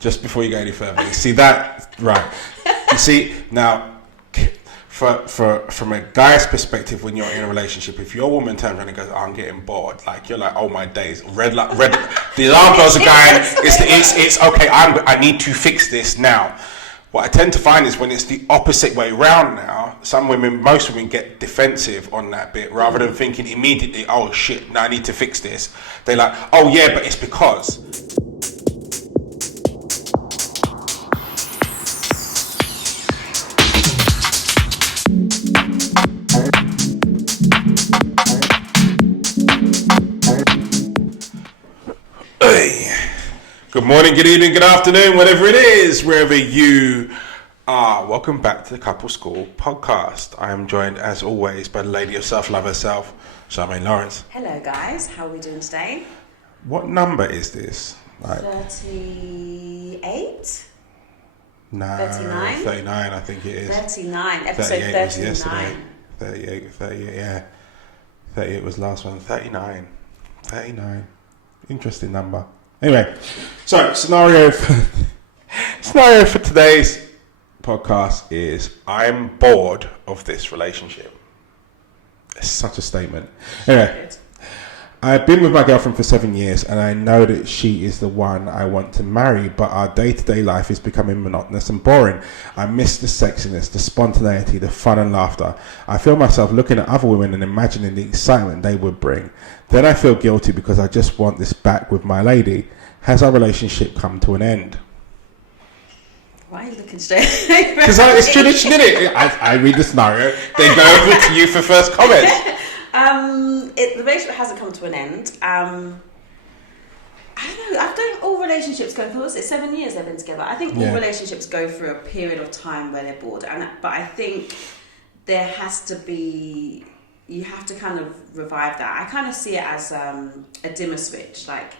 Just before you go any further, you see that, right? You see now, from a guy's perspective, when you're in a relationship, if your woman turns around and goes, oh, "I'm getting bored," like you're like, "Oh my days, red light, red." The alarm bells are going. It's okay. I need to fix this now. What I tend to find is when it's the opposite way round now, most women get defensive on that bit rather than thinking immediately, "Oh shit, now I need to fix this." They're like, "Oh yeah, but it's because." Good morning, good evening, good afternoon, whatever it is, wherever you are. Welcome back to the Couple School podcast. I am joined, as always, by the lady of self-love herself, Charmaine Lawrence. Hello, guys. How are we doing today? What number is this? 38? No, 39? 39, I think it is. 39, episode 39. Was yesterday. 38, yeah. 38 was last one. 39. Interesting number. Anyway, so scenario for today's podcast is I'm bored of this relationship. It's such a statement. Anyway, I've been with my girlfriend for 7 years and I know that she is the one I want to marry, but our day-to-day life is becoming monotonous and boring. I miss the sexiness, the spontaneity, the fun and laughter. I feel myself looking at other women and imagining the excitement they would bring. Then I feel guilty because I just want this back with my lady. Has our relationship come to an end? Why are you looking straight? Because it's tradition, isn't it? I read the scenario, then go over to you for first comments. The relationship hasn't come to an end. I don't know. I don't. All relationships go through. 7 years they've been together. I think all relationships go through a period of time where they're bored. But I think there has to be. You have to kind of revive that. I kind of see it as a dimmer switch. Like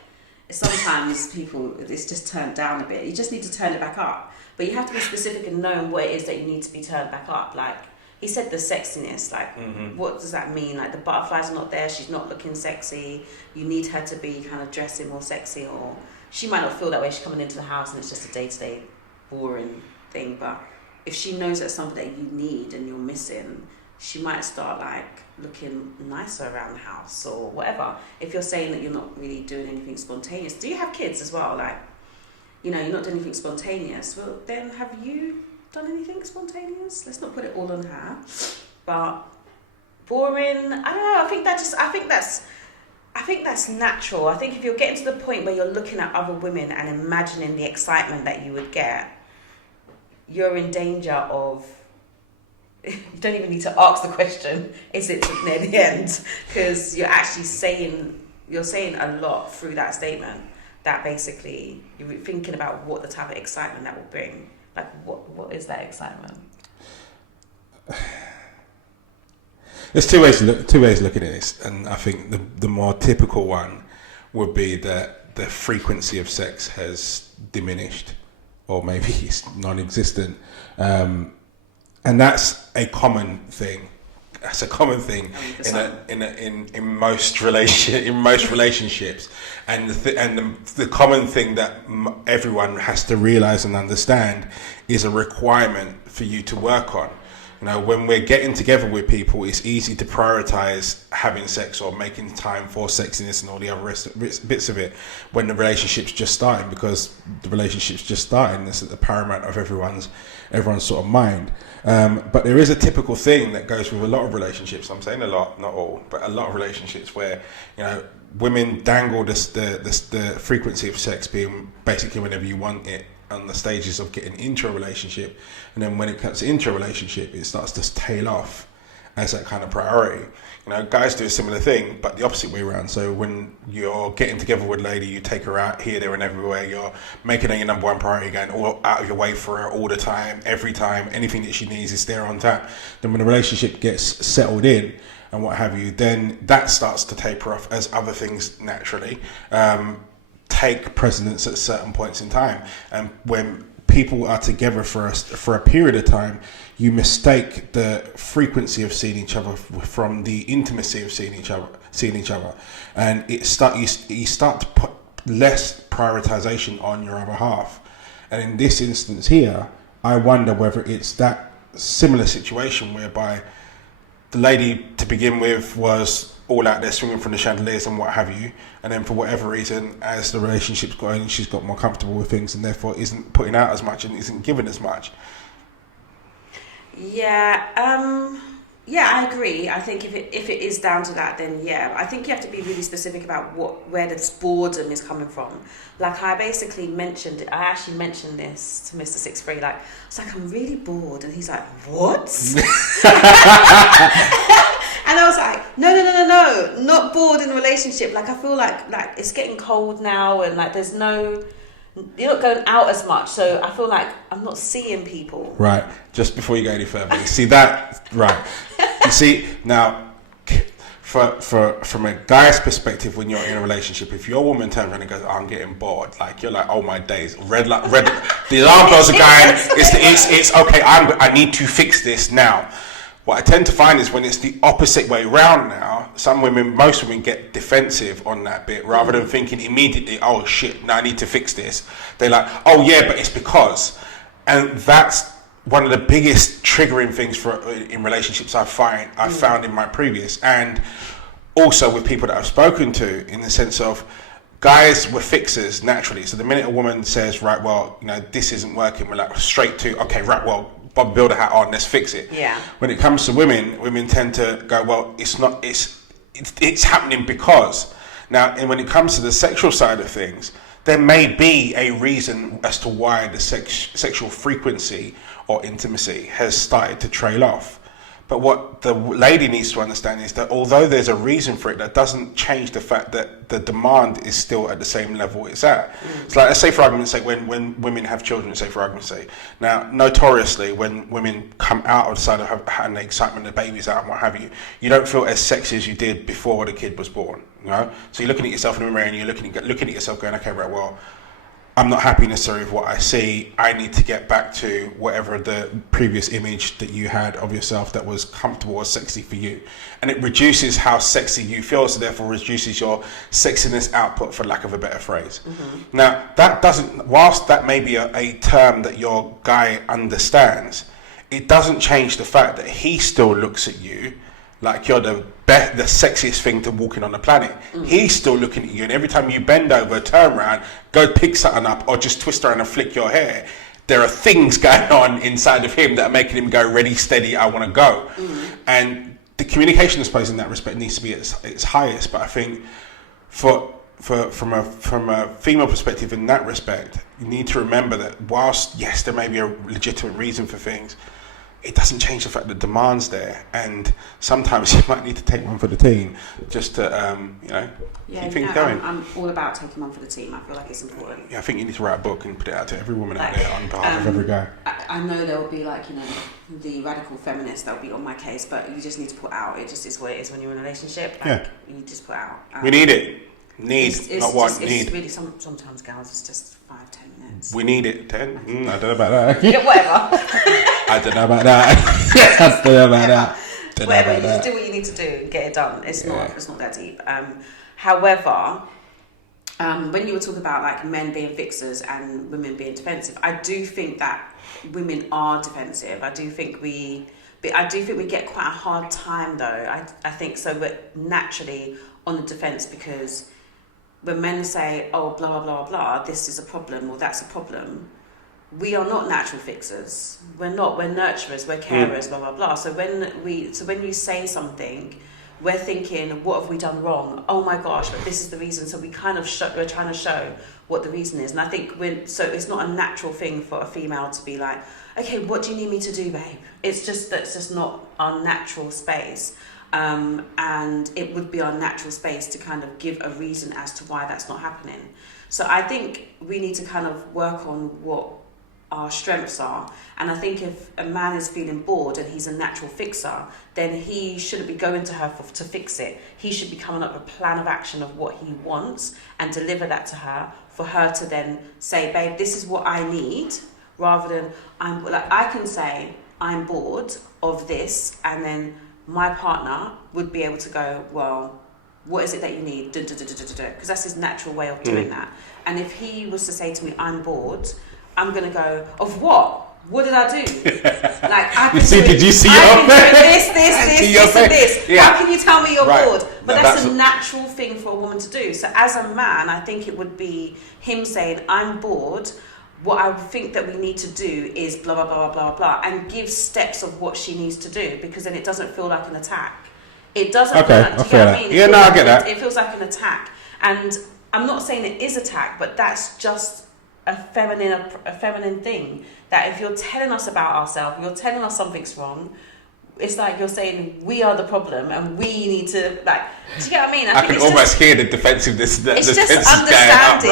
sometimes people, it's just turned down a bit. You just need to turn it back up. But you have to be specific and know what it is that you need to be turned back up. Like he said, the sexiness. Like what does that mean? Like the butterflies are not there. She's not looking sexy. You need her to be kind of dressing more sexy, or she might not feel that way. She's coming into the house and it's just a day-to-day boring thing. But if she knows that's something that you need and you're missing, she might start like looking nicer around the house or whatever. If you're saying that you're not really doing anything spontaneous, do you have kids as well? Like, you know, you're not doing anything spontaneous. Well, then have you done anything spontaneous? Let's not put it all on her. But boring, I don't know. I think that's natural. I think if you're getting to the point where you're looking at other women and imagining the excitement that you would get, you're in danger of. You don't even need to ask the question, is it near the end? Because you're actually saying a lot through that statement, that basically you're thinking about what the type of excitement that will bring. Like what is that excitement? There's two ways looking at this, and I think the more typical one would be that the frequency of sex has diminished, or maybe it's non-existent. And that's a common thing. That's a common thing in most relationships. And the common thing that everyone has to realize and understand is a requirement for you to work on. You know, when we're getting together with people, it's easy to prioritize having sex or making time for sexiness and all the other bits of it when the relationship's just starting, because the relationship's just starting. This is the paramount of everyone's sort of mind. But there is a typical thing that goes with a lot of relationships. I'm saying a lot, not all, but a lot of relationships where, you know, women dangle the frequency of sex being basically whenever you want it on the stages of getting into a relationship, and then when it comes into a relationship, it starts to tail off as that kind of priority. You know, guys do a similar thing, but the opposite way around. So when you're getting together with a lady, you take her out here, there, and everywhere. You're making her your number one priority, going all out of your way for her all the time, every time. Anything that she needs is there on tap. Then when the relationship gets settled in and what have you, then that starts to taper off as other things naturally take precedence at certain points in time. And when people are together for a period of time, you mistake the frequency of seeing each other from the intimacy of seeing each other, and you start to put less prioritization on your other half. And in this instance here, I wonder whether it's that similar situation whereby the lady to begin with was all out there swinging from the chandeliers and what have you, and then for whatever reason, as the relationship's going, she's got more comfortable with things and therefore isn't putting out as much and isn't giving as much. Yeah, I agree. I think if it is down to that, then yeah. I think you have to be really specific about where this boredom is coming from. Like I actually mentioned this to Mr. 6'3". Like, it's like, I'm really bored, and he's like, what? And I was like, no, not bored in a relationship. Like, I feel like it's getting cold now, and like you're not going out as much, so I feel like I'm not seeing people. Right. Just before you go any further, you see that? Right. You see, now, from a guy's perspective, when you're in a relationship, if your woman turns around and goes, I'm getting bored, like, you're like, oh my days, red, the alarm bells are going, it's okay, I need to fix this now. What I tend to find is when it's the opposite way round now, most women get defensive on that bit rather than thinking immediately, oh shit, now I need to fix this. They're like, oh yeah, but it's because. And that's one of the biggest triggering things in relationships I've found in my previous, and also with people that I've spoken to, in the sense of guys were fixers naturally. So the minute a woman says, right, well, this isn't working, we're like straight to, okay, right, well, Bob Builder hat on, let's fix it. Yeah. When it comes to women tend to go, well, it's happening because. Now, and when it comes to the sexual side of things, there may be a reason as to why the sexual frequency or intimacy has started to trail off. But what the lady needs to understand is that although there's a reason for it, that doesn't change the fact that the demand is still at the same level it's at. It's like, let's say for argument's sake, when women have children, say for argument's sake. Now, notoriously, when women come out of the side of having the excitement, the baby's out and what have you, you don't feel as sexy as you did before the kid was born. So you're looking at yourself in the mirror and you're looking at yourself going, okay, right, well, I'm not happy necessarily with what I see. I need to get back to whatever the previous image that you had of yourself that was comfortable or sexy for you. And it reduces how sexy you feel, so therefore reduces your sexiness output, for lack of a better phrase. Mm-hmm. Now, whilst that may be a term that your guy understands, it doesn't change the fact that he still looks at you like you're the sexiest thing to walking on the planet. He's still looking at you, and every time you bend over, turn around, go pick something up, or just twist around and flick your hair, there are things going on inside of him that are making him go, ready, steady, I want to go. And the communication, I suppose, in that respect needs to be at its highest. But I think from a female perspective in that respect, you need to remember that whilst, yes, there may be a legitimate reason for things, it doesn't change the fact that demand's there, and sometimes you might need to take one for the team just to, keep things going. I'm all about taking one for the team. I feel like it's important. Yeah, I think you need to write a book and put it out to every woman out there on behalf of every guy. I know there will be the radical feminists that will be on my case, but you just need to put out. It just is what it is when you're in a relationship. You just put out. We need it. Not want. Need. It's really sometimes, girls, it's just 5-10 minutes. We need it. 10. I don't know about that. Yeah, whatever. I don't know about that. Whatever. You just do what you need to do and get it done. It's not that deep. However, when you were talking about men being fixers and women being defensive, I do think that women are defensive. I do think we get quite a hard time though. I think so. We're naturally on the defense because when men say, oh, blah, blah, blah, blah, this is a problem or that's a problem, we are not natural fixers. We're not. We're nurturers. We're carers, blah, blah, blah. So when you say something, we're thinking, what have we done wrong? Oh my gosh, but this is the reason. So we're trying to show what the reason is. And I think so it's not a natural thing for a female to be like, okay, what do you need me to do, babe? It's just not our natural space. And it would be our natural space to kind of give a reason as to why that's not happening. So I think we need to kind of work on what our strengths are. And I think if a man is feeling bored and he's a natural fixer, then he shouldn't be going to her to fix it. He should be coming up with a plan of action of what he wants and deliver that to her for her to then say, babe, this is what I need, rather than I can say I'm bored of this, and then my partner would be able to go, well, what is it that you need? Because that's his natural way of doing that. And if he was to say to me, I'm bored, I'm going to go, of what? What did I do? Like, I can Did you see your this, and this. Yeah. How can you tell me you're bored? But No, that's a natural thing for a woman to do. So as a man, I think it would be him saying, I'm bored. What I think that we need to do is blah, blah, blah, blah, blah, and give steps of what she needs to do, because then it doesn't feel like an attack. It doesn't feel like, do you get what I mean? Yeah, no, I get that. It feels like an attack. And I'm not saying it is attack, but that's just a feminine thing. That if you're telling us about ourselves, you're telling us something's wrong, it's like you're saying we are the problem and we need to, like, do you get what I mean? I can almost hear the defensiveness. It's just understanding.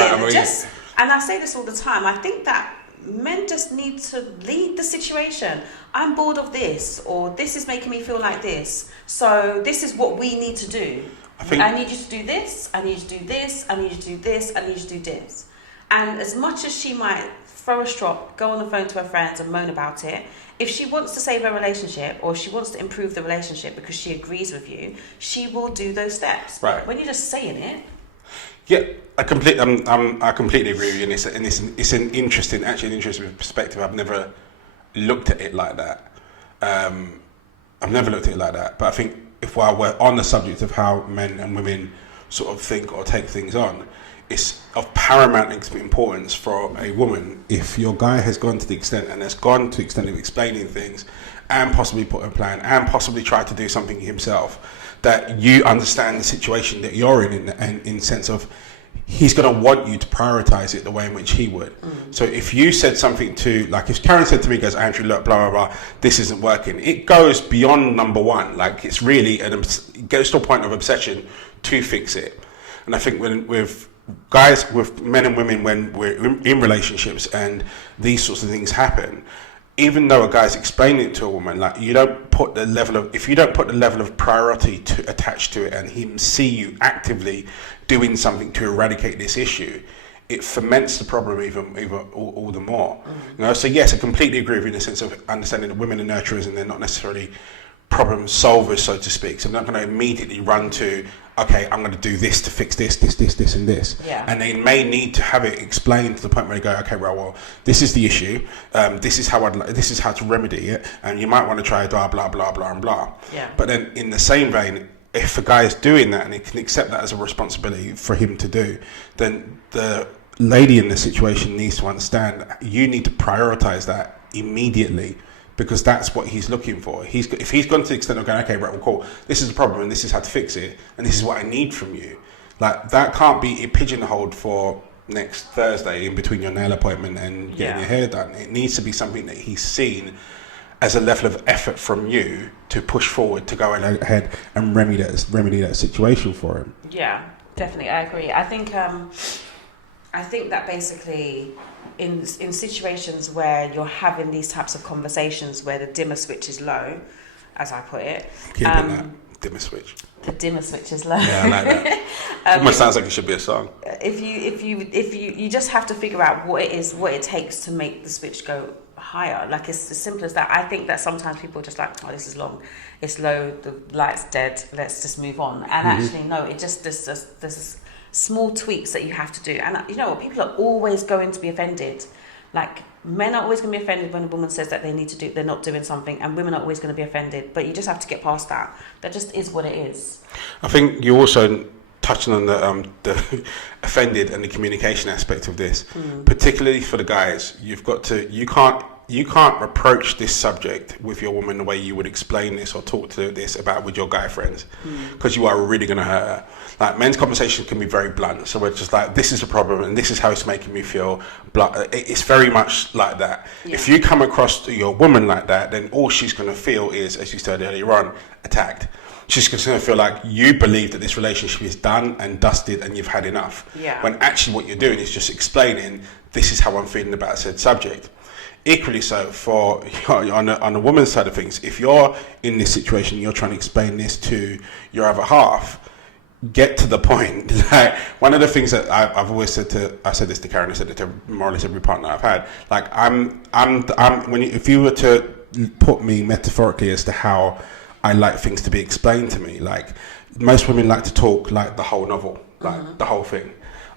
And I say this all the time. I think that men just need to lead the situation. I'm bored of this, or this is making me feel like this. So this is what we need to do. I need you to do this. I need you to do this. I need you to do this. I need you to do this. And as much as she might throw a strop, go on the phone to her friends and moan about it, if she wants to save her relationship, or she wants to improve the relationship because she agrees with you, she will do those steps. Right. When you're just saying it. Yeah, I completely agree with you, and it's an interesting perspective. I've never looked at it like that. I've never looked at it like that. But I think while we're on the subject of how men and women sort of think or take things on, it's of paramount importance for a woman, if your guy has gone to the extent of explaining things and possibly put a plan and possibly try to do something himself, that you understand the situation that you're in sense of he's going to want you to prioritize it the way in which he would. So if you said something to, like if Karen said to me, goes, Andrew, look, blah, blah, blah, this isn't working, it goes beyond number one. Like it's really, it goes to a point of obsession to fix it. And I think with men and women, when we're in relationships and these sorts of things happen, even though a guy's explaining it to a woman, like if you don't put the level of priority to attach to it, and him see you actively doing something to eradicate this issue, it ferments the problem even all the more. You know, so yes, I completely agree with you in the sense of understanding that women are nurturers and they're not necessarily problem solvers, so to speak. So I'm not going to immediately run to, okay, I'm going to do this to fix this, and this. Yeah. And they may need to have it explained to the point where they go, okay, well, this is the issue. This is how to remedy it, and you might want to try blah blah blah blah and blah. Yeah. But then, in the same vein, if a guy is doing that and he can accept that as a responsibility for him to do, then the lady in the situation needs to understand you need to prioritize that immediately. Because that's what he's looking for. If he's gone to the extent of going, okay, right, well, cool, this is the problem and this is how to fix it and this is what I need from you. Like, that can't be pigeonholed for next Thursday in between your nail appointment and getting your hair done. It needs to be something that he's seen as a level of effort from you to push forward, to go ahead and remedy that situation for him. Yeah, definitely, I agree. I think that basically, in situations where you're having these types of conversations where the dimmer switch is low, as I put it. Keeping that dimmer switch. The dimmer switch is low. Yeah, I like that. Almost sounds like it should be a song. If you just have to figure out what it takes to make the switch go higher. Like, it's as simple as that. I think that sometimes people are just like, oh, this is long, it's low, the light's dead, let's just move on. And actually, no, it just there's small tweaks that you have to do. And you know what, people are always going to be offended. Like, men are always going to be offended when a woman says that they're not doing something, and women are always going to be offended. But you just have to get past that. That just is what it is. I think you also touching on the offended and the communication aspect of this, particularly for the guys. You can't approach this subject with your woman the way you would explain this or talk to this about with your guy friends, because you are really going to hurt her. Like, men's conversations can be very blunt, so we're just like, this is a problem and this is how it's making me feel. It's very much like that. Yeah. If you come across to your woman like that, then all she's going to feel is, as you said earlier on, attacked. She's just going to feel like you believe that this relationship is done and dusted and you've had enough. Yeah. When actually what you're doing is just explaining, this is how I'm feeling about said subject. Equally so for on the woman's side of things, if you're in this situation, you're trying to explain this to your other half, get to the point. Like, one of the things that I've always said I said this to Karen, I said it to more or less every partner I've had. Like, if you were to put me metaphorically as to how I like things to be explained to me, like, most women like to talk like the whole novel, like the whole thing.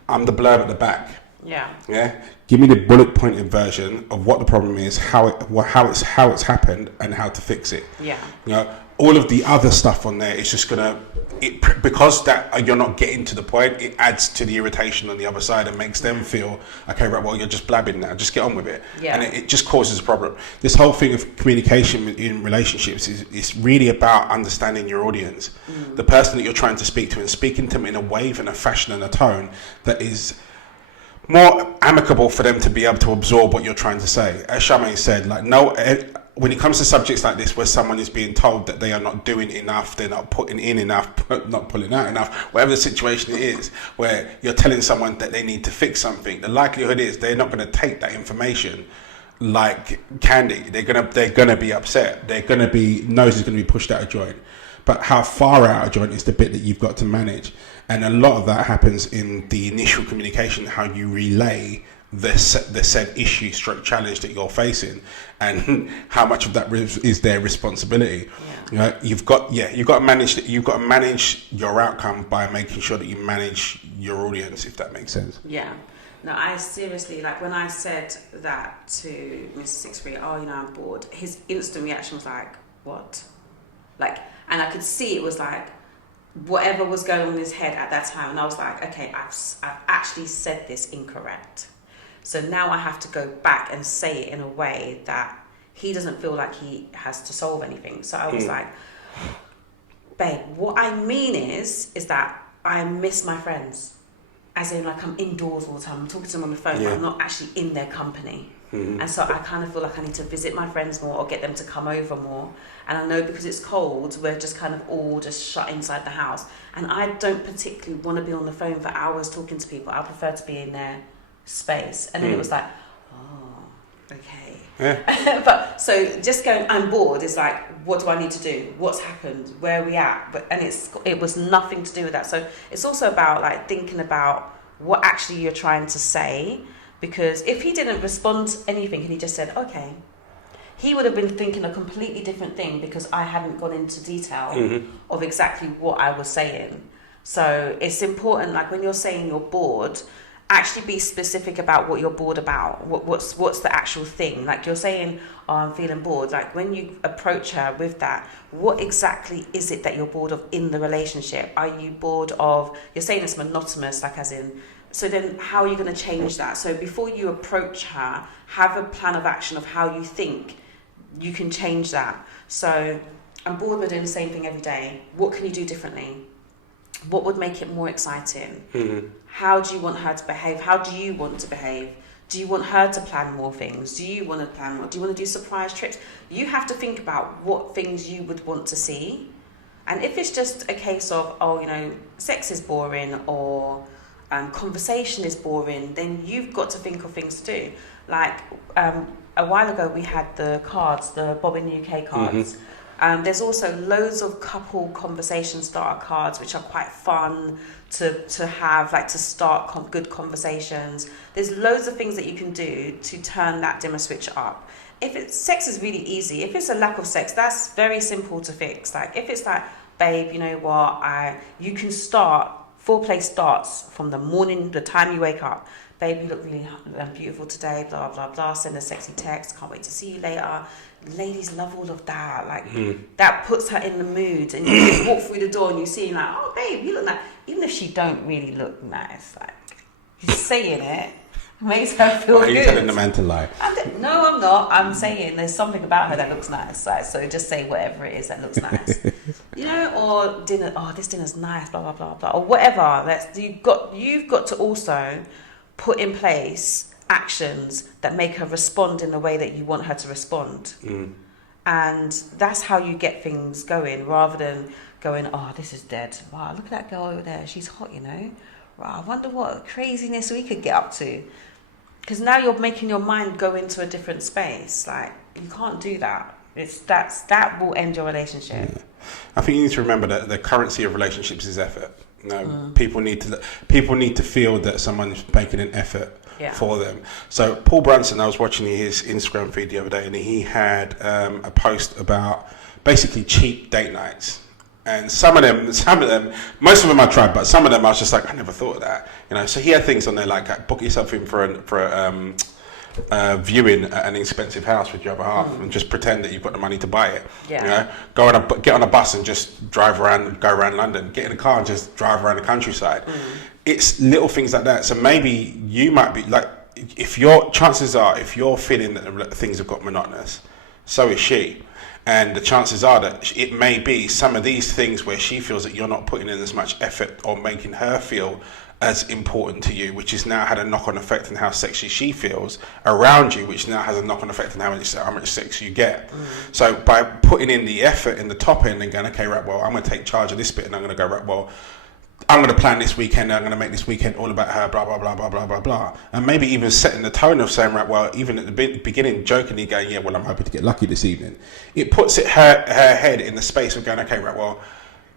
I'm the blurb at the back. Yeah. Yeah. Give me the bullet pointed version of what the problem is, how it's happened, and how to fix it. Yeah. You know, all of the other stuff on there is just gonna, because that you're not getting to the point. It adds to the irritation on the other side and makes them feel, okay, right, well, you're just blabbing now. Just get on with it. Yeah. And it just causes a problem. This whole thing of communication in relationships is really about understanding your audience, the person that you're trying to speak to, and speaking to them in a wave and a fashion and a tone that is more amicable for them to be able to absorb what you're trying to say. As Charmaine said, like, when it comes to subjects like this where someone is being told that they are not doing enough, they're not putting in enough, not pulling out enough, whatever the situation it is, where you're telling someone that they need to fix something, the likelihood is they're not going to take that information like candy. They're gonna be upset. Nose is gonna be pushed out of joint. But how far out of joint is the bit that you've got to manage. And a lot of that happens in the initial communication, how you relay the said issue stroke challenge that you're facing, and how much of that is their responsibility. You know, you've got to manage your outcome by making sure that you manage your audience, if that makes sense. Yeah. No, I seriously, like, when I said that to Mr. 63, I'm bored, his instant reaction was like, what? Like, and I could see it was like whatever was going on in his head at that time, and I was like, okay, I've actually said this incorrect. So now I have to go back and say it in a way that he doesn't feel like he has to solve anything. So I was like, babe, what I mean is that I miss my friends. As in, like, I'm indoors all the time. I'm talking to them on the phone, but I'm not actually in their company. And so I kind of feel like I need to visit my friends more or get them to come over more. And I know because it's cold, we're just kind of all just shut inside the house. And I don't particularly want to be on the phone for hours talking to people. I prefer to be in their space. And then it was like, oh, okay. Yeah. But so just going, I'm bored, is like, what do I need to do? What's happened? Where are we at? And it was nothing to do with that. So it's also about, like, thinking about what actually you're trying to say. Because if he didn't respond to anything and he just said, okay, he would have been thinking a completely different thing because I hadn't gone into detail of exactly what I was saying. So it's important, like, when you're saying you're bored, actually be specific about what you're bored about. What's the actual thing? Like, you're saying, oh, I'm feeling bored. Like, when you approach her with that, what exactly is it that you're bored of in the relationship? Are you bored of, you're saying it's monotonous, like, as in, so then how are you going to change that? So before you approach her, have a plan of action of how you think you can change that. So I'm bored with doing the same thing every day. What can you do differently? What would make it more exciting? How do you want her to behave? How do you want to behave? Do you want her to plan more things? Do you want to plan more? Do you want to do surprise trips? You have to think about what things you would want to see. And if it's just a case of, sex is boring, or conversation is boring, then you've got to think of things to do. Like, a while ago we had the cards, the Bob in the UK cards. There's also loads of couple conversation starter cards, which are quite fun to have, like, to start good conversations. There's loads of things that you can do to turn that dimmer switch up. Sex is really easy. If it's a lack of sex, that's very simple to fix. Like, if it's like, babe, you know what, you can start, foreplay starts from the morning, the time you wake up. Babe, you look really beautiful today, blah, blah, blah. Send a sexy text, can't wait to see you later. Ladies love all of that. Like, that puts her in the mood. And you just walk through the door and you see, like, oh, babe, you look nice. Even if she don't really look nice, like, you're saying it makes her feel good. Are you telling the man to lie? No, I'm not. I'm saying there's something about her that looks nice. Like, so just say whatever it is that looks nice. Or dinner, this dinner's nice, blah, blah, blah, blah. Or whatever. You've got to also put in place actions that make her respond in the way that you want her to respond. And that's how you get things going, rather than going, oh, this is dead. Wow, look at that girl over there. She's hot, Wow, I wonder what craziness we could get up to. Because now you're making your mind go into a different space. Like, you can't do that. That will end your relationship. Yeah. I think you need to remember that the currency of relationships is effort. People need to feel that someone's making an effort for them. So Paul Brunson, I was watching his Instagram feed the other day, and he had a post about basically cheap date nights. And some of them, most of them I tried, but some of them I was just like, I never thought of that. You know, so he had things on there like book yourself in for a viewing at an expensive house with your other half, and just pretend that you've got the money to buy it. Yeah. You know, get on a bus and just go around London. Get in a car and just drive around the countryside. It's little things like that. So maybe you might be like, if you're feeling that things have got monotonous, so is she. And the chances are that it may be some of these things where she feels that you're not putting in as much effort or making her feel as important to you, which has now had a knock-on effect on how sexy she feels around you, which now has a knock-on effect on how much sex you get. So by putting in the effort in the top end and going, okay, right, well, I'm going to take charge of this bit, and I'm going to go, right, well, I'm going to plan this weekend, I'm going to make this weekend all about her, blah, blah, blah, blah, blah, blah, blah. And maybe even setting the tone of saying, right, well, even at the beginning, jokingly going, yeah, well, I'm hoping to get lucky this evening. It puts her head in the space of going, okay, right, well,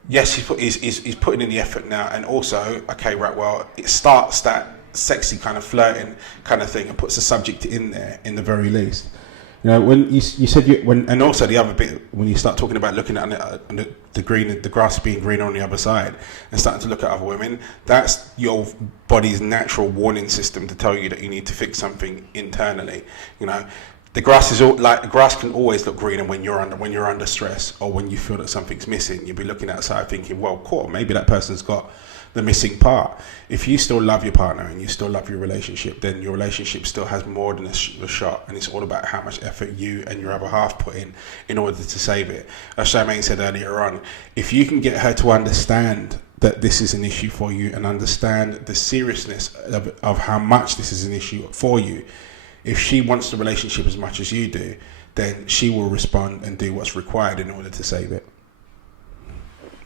yes, he's putting in the effort now. And also, okay, right, well, it starts that sexy kind of flirting kind of thing and puts the subject in there in the very least. You know, when you said and also the other bit, when you start talking about looking at the grass being greener on the other side and starting to look at other women, that's your body's natural warning system to tell you that you need to fix something internally. You know, the grass can always look greener when you're under stress, or when you feel that something's missing. You'll be looking outside thinking, well, cool, maybe that person's got the missing part. If you still love your partner and you still love your relationship, then your relationship still has more than a shot, and it's all about how much effort you and your other half put in order to save it. As Charmaine said earlier on, if you can get her to understand that this is an issue for you and understand the seriousness of how much this is an issue for you, if she wants the relationship as much as you do, then she will respond and do what's required in order to save it.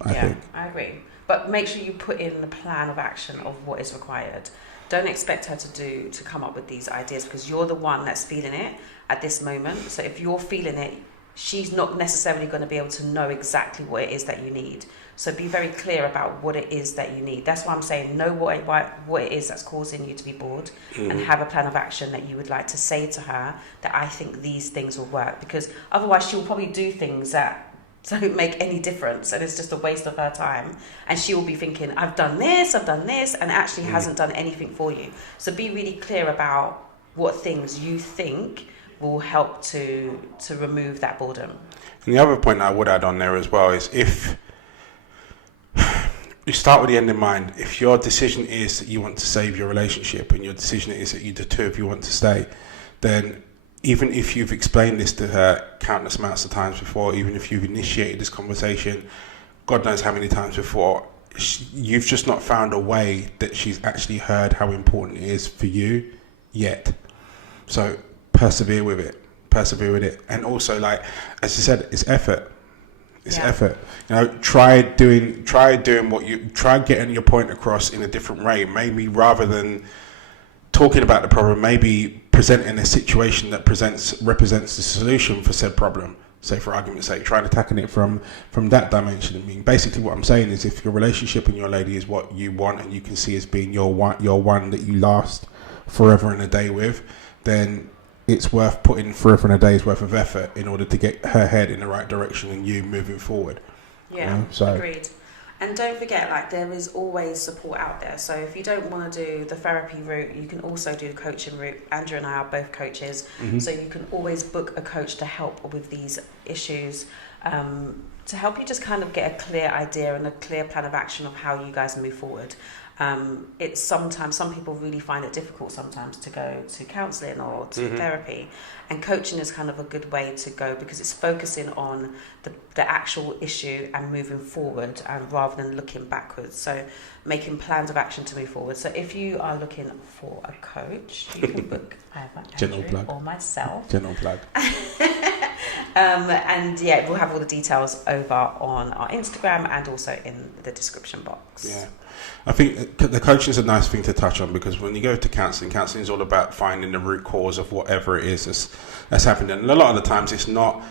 I think. I agree. But make sure you put in the plan of action of what is required. Don't expect her to come up with these ideas, because you're the one that's feeling it at this moment. So if you're feeling it, she's not necessarily going to be able to know exactly what it is that you need. So be very clear about what it is that you need. That's why I'm saying know what it is that's causing you to be bored, and have a plan of action that you would like to say to her that I think these things will work, because otherwise she'll probably do things that don't make any difference, and it's just a waste of her time, and she will be thinking, I've done this, and actually hasn't done anything for you. So be really clear about what things you think will help to remove that boredom. And the other point I would add on there as well is, if you start with the end in mind, if your decision is that you want to save your relationship and your decision is that the two of you want to stay, then even if you've explained this to her countless amounts of times before, even if you've initiated this conversation God knows how many times before, you've just not found a way that she's actually heard how important it is for you yet. So persevere with it. And also, like, as you said, it's effort. Effort. You know, try getting your point across in a different way. Maybe rather than talking about the problem, maybe presenting a situation that represents the solution for said problem. Say, for argument's sake, trying to tackle it from that dimension. I mean, basically what I'm saying is, if your relationship and your lady is what you want and you can see as being your one that you last forever and a day with, then it's worth putting forever and a day's worth of effort in order to get her head in the right direction and you moving forward. Yeah, you know? So, agreed. And don't forget, like, there is always support out there. So if you don't want to do the therapy route, you can also do the coaching route. Andrew and I are both coaches, so you can always book a coach to help with these issues, to help you just kind of get a clear idea and a clear plan of action of how you guys move forward. It's sometimes, some people really find it difficult sometimes to go to counselling or to therapy, and coaching is kind of a good way to go, because it's focusing on the actual issue and moving forward, and rather than looking backwards. So making plans of action to move forward. So if you are looking for a coach, you can book either Andrew or myself. General plug. And yeah, we'll have all the details over on our Instagram and also in the description box. Yeah. I think the coaching is a nice thing to touch on, because when you go to counselling is all about finding the root cause of whatever it is that's happening. And a lot of the times it's not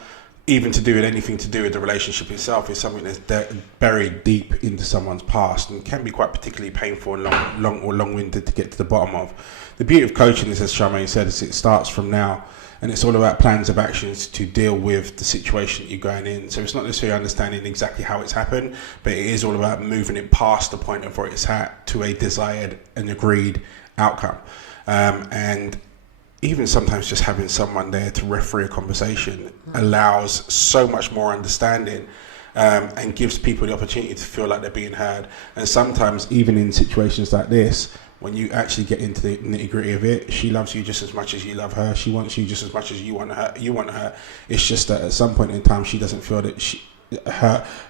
even to do with anything to do with the relationship itself, is something that's buried deep into someone's past and can be quite particularly painful and long-winded to get to the bottom of. The beauty of coaching is, as Charmaine said, is it starts from now, and it's all about plans of actions to deal with the situation that you're going in. So it's not necessarily understanding exactly how it's happened, but it is all about moving it past the point of where it's at to a desired and agreed outcome. And even sometimes just having someone there to referee a conversation allows so much more understanding, and gives people the opportunity to feel like they're being heard. And sometimes even in situations like this, when you actually get into the nitty-gritty of it, she loves you just as much as you love her. She wants you just as much as you want her. It's just that at some point in time, she doesn't feel that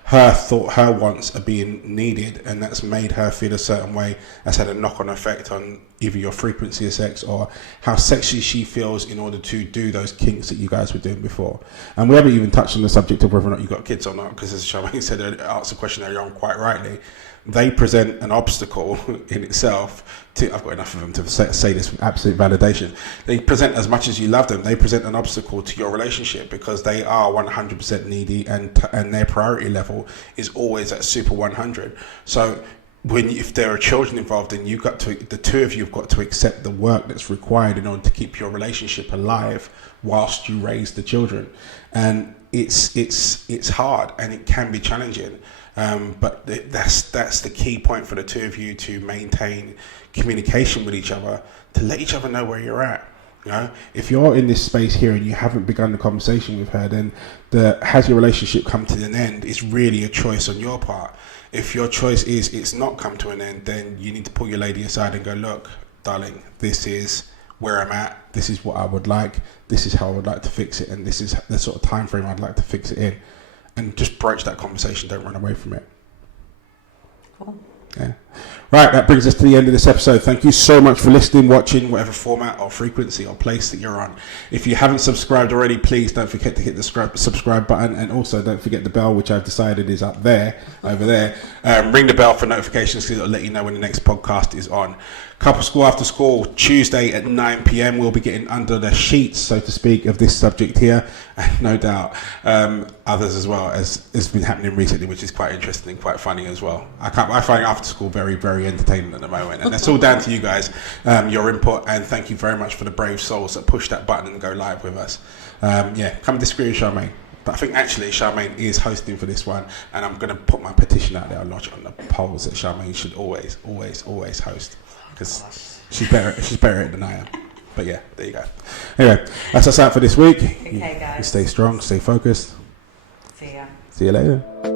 her wants are being needed, and that's made her feel a certain way. That's had a knock-on effect on either your frequency of sex or how sexy she feels in order to do those kinks that you guys were doing before. And we haven't even touched on the subject of whether or not you got kids or not, because as Charmaine said, asked the question earlier on quite rightly, they present an obstacle in itself to, I've got enough of them to say this with absolute validation. They present, as much as you love them, they present an obstacle to your relationship because they are 100% needy, and their priority level is always at super 100. So if there are children involved, then the two of you have got to accept the work that's required in order to keep your relationship alive whilst you raise the children. And it's hard and it can be challenging. But that's the key point for the two of you, to maintain communication with each other, to let each other know where you're at. You know, if you're in this space here and you haven't begun the conversation with her, then has your relationship come to an end? It's really a choice on your part. If your choice is it's not come to an end, then you need to pull your lady aside and go, look, darling, this is where I'm at. This is what I would like. This is how I would like to fix it, and this is the sort of time frame I'd like to fix it in. And just broach that conversation. Don't run away from it. Cool. Yeah. Right, that brings us to the end of this episode. Thank you so much for listening, watching, whatever format or frequency or place that you're on. If you haven't subscribed already, please don't forget to hit the subscribe button, and also don't forget the bell, which I've decided is up there, over there. Ring the bell for notifications, because it'll let you know when the next podcast is on. Couple School After School, Tuesday at 9 p.m. We'll be getting under the sheets, so to speak, of this subject here, and no doubt others as well, as has been happening recently, which is quite interesting, quite funny as well. I find After School very, very entertaining at the moment, and that's all down to you guys, your input, and thank you very much for the brave souls that push that button and go live with us. Come disagree with Charmaine. But I think actually Charmaine is hosting for this one, and I'm going to put my petition out there. I'll lodge it on the polls that Charmaine should always host, because she's better at it than I am. But yeah, there you go. Anyway, that's us out for this week. Okay, guys. Stay strong, stay focused. See ya. See you later.